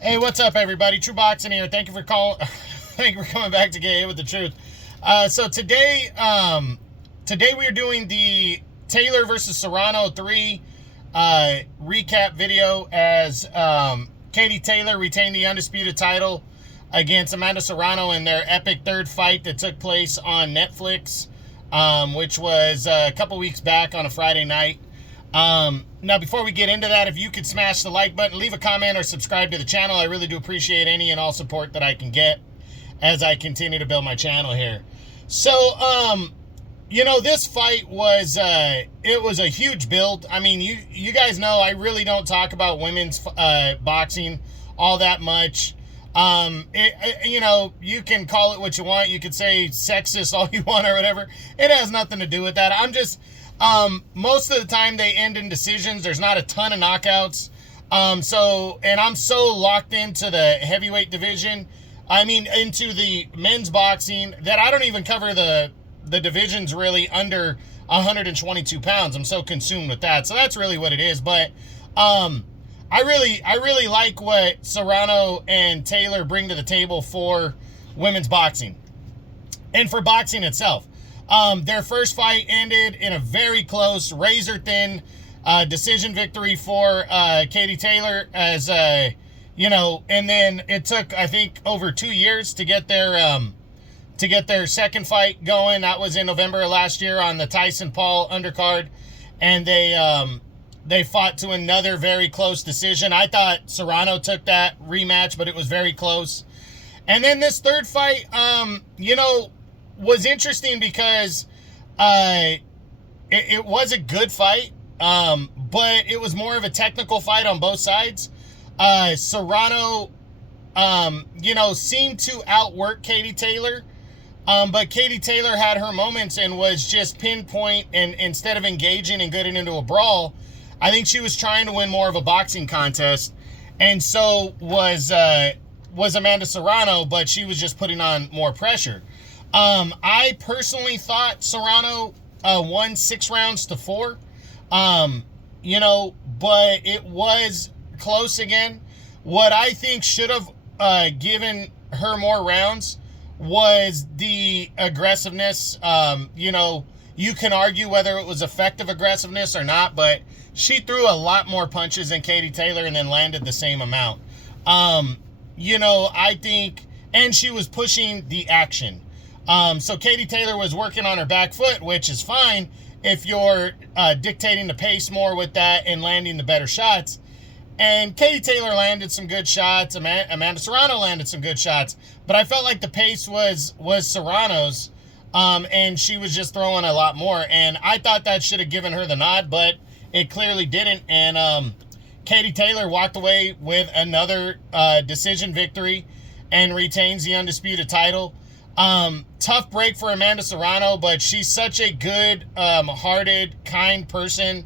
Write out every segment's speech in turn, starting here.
Hey, what's up, everybody? True Boxing here. Thank you for calling. Thank you for coming back to Get Hit with the Truth. So today we are doing the Taylor versus Serrano 3 recap video as Katie Taylor retained the undisputed title against Amanda Serrano in their epic third fight that took place on Netflix, which was a couple weeks back on a Friday night. Now, before we get into that, if you could smash the like button, leave a comment, or subscribe to the channel, I really do appreciate any and all support that I can get as I continue to build my channel here. So, this fight was, it was a huge build. I mean, you guys know I really don't talk about women's boxing all that much. You can call it what you want. You could say sexist all you want or whatever. It has nothing to do with that. I'm just... most of the time they end in decisions. There's not a ton of knockouts. And I'm so locked into the heavyweight division, into the men's boxing, that I don't even cover the divisions really under 122 pounds. I'm so consumed with that. So that's really what it is. But, I really like what Serrano and Taylor bring to the table for women's boxing and for boxing itself. Their first fight ended in a very close, razor-thin decision victory for Katie Taylor, as and then it took, I think, over 2 years to get their second fight going. That was in November of last year on the Tyson Paul undercard, and they fought to another very close decision. I thought Serrano took that rematch, but it was very close. And then this third fight, was interesting because it was a good fight, but it was more of a technical fight on both sides. Serrano, seemed to outwork Katie Taylor, but Katie Taylor had her moments and was just pinpoint, and instead of engaging and getting into a brawl, I think she was trying to win more of a boxing contest, and so was Amanda Serrano, but she was just putting on more pressure. I personally thought Serrano won 6 rounds to 4, but it was close again. What I think should have given her more rounds was the aggressiveness. You can argue whether it was effective aggressiveness or not, but she threw a lot more punches than Katie Taylor and then landed the same amount. I think, and she was pushing the action. So Katie Taylor was working on her back foot, which is fine if you're dictating the pace more with that and landing the better shots. And Katie Taylor landed some good shots. Amanda Serrano landed some good shots. But I felt like the pace was Serrano's, and she was just throwing a lot more. And I thought that should have given her the nod, but it clearly didn't. And Katie Taylor walked away with another decision victory and retains the undisputed title. Tough break for Amanda Serrano, but she's such a good, hearted, kind person.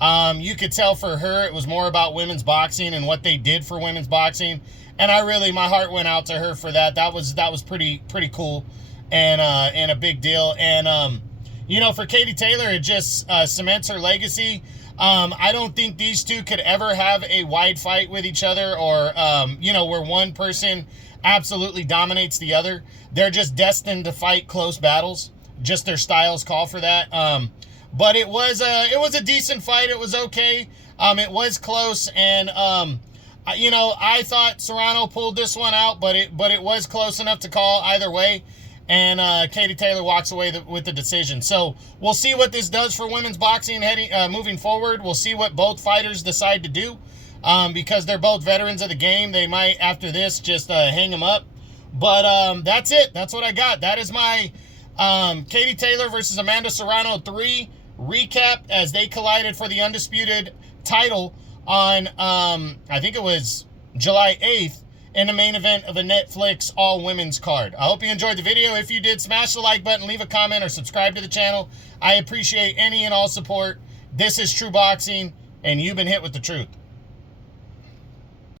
You could tell for her it was more about women's boxing and what they did for women's boxing, and my heart went out to her for that. That was pretty cool, and a big deal. And for Katie Taylor, it just cements her legacy. I don't think these two could ever have a wide fight with each other, or where one person absolutely dominates the other. They're just destined to fight close battles. Just their styles call for that. But it was a decent fight. It was okay. It was close, and I thought Serrano pulled this one out, but it was close enough to call either way. And Katie Taylor walks away with the decision. So we'll see what this does for women's boxing moving forward. We'll see what both fighters decide to do. Because they're both veterans of the game. They might, after this, just hang them up. But that's it. That's what I got. That is my Katie Taylor versus Amanda Serrano 3 recap as they collided for the undisputed title on, I think it was July 8th, in the main event of a Netflix all-women's card. I hope you enjoyed the video. If you did, smash the like button, leave a comment, or subscribe to the channel. I appreciate any and all support. This is True Boxing, and you've been hit with the truth.